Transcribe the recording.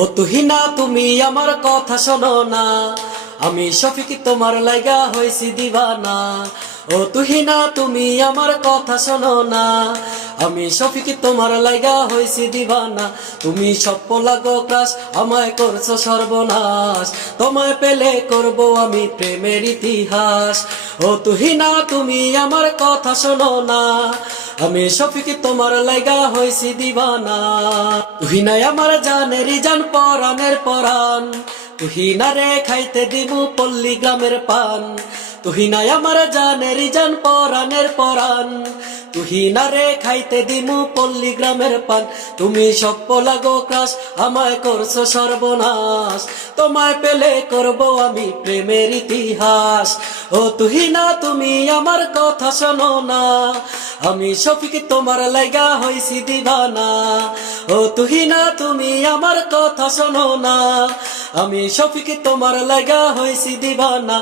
ও তুহিনা তুমি আমার কথা শোনো না, আমি শফিক তোমার লাইগা হইছি দিবানা। ও তুহিনা তুমি আমার কথা শোনো না, আমি শফিক তোমার লাইগা হইছি দিবানা। তুমি সপ্প লাগো ক্রাশ, আমায় করছো সর্বনাশ, তোমায় পেলে করব আমি প্রেমের ইতিহাস। ও তুহিনা তুমি আমার কথা শোনো না, আমি শফিক তোমার লাইগা হইছি দিবানা। তুহিনাই আমার জানেরই জান, পরাণের পরাণ, তুহিনারে খাইতে দিবু পল্লী গ্রামের পান। তুহিনাই আমার জানেরই জান, পরাণের পরাণ, তুহিনারে খাইতে দিমু পল্লী গ্রামের পান। তুমি সপ্প লাগো ক্রাশ, আমায় করছো সর্বনাশ, তোমায় পেলে করব আমি প্রেমের ইতিহাস। ও তুহিনা তুমি আমার কথা শোনো না, আমি শফিক তোমার লাইগা হইছি দিবানা। ও তুহিনা তুমি আমার কথা শোনো না, আমি শফিক তোমার লাইগা হইছি দিবানা।